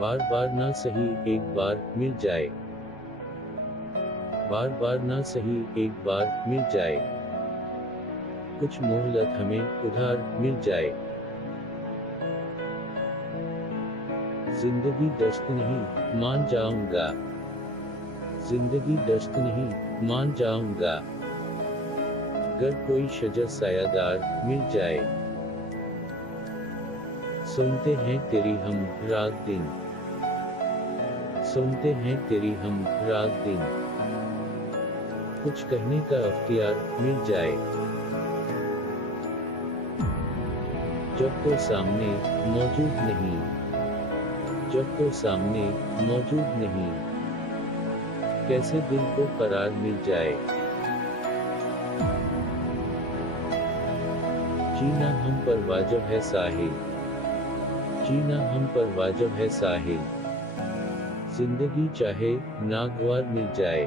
बार बार ना सही एक बार मिल जाए, बार बार ना सही एक बार मिल जाए, कुछ मोहलत हमें उधार मिल जाए। जिंदगी दस्त नहीं मान जाऊंगा, जिंदगी दस्त नहीं मान जाऊंगा, अगर कोई शजर सायादार मिल जाए। सुनते हैं तेरी हम रात दिन, सुनते हैं तेरी हम रात दिन, कुछ कहने का अख्तियार मिल जाए। जब कोई सामने मौजूद नहीं, जब कोई सामने मौजूद नहीं, कैसे दिल को करार मिल जाए। जीना हम पर वाजिब है साहिल, जीना हम पर वाजिब है साहिल, जिंदगी चाहे नागवार मिल जाए।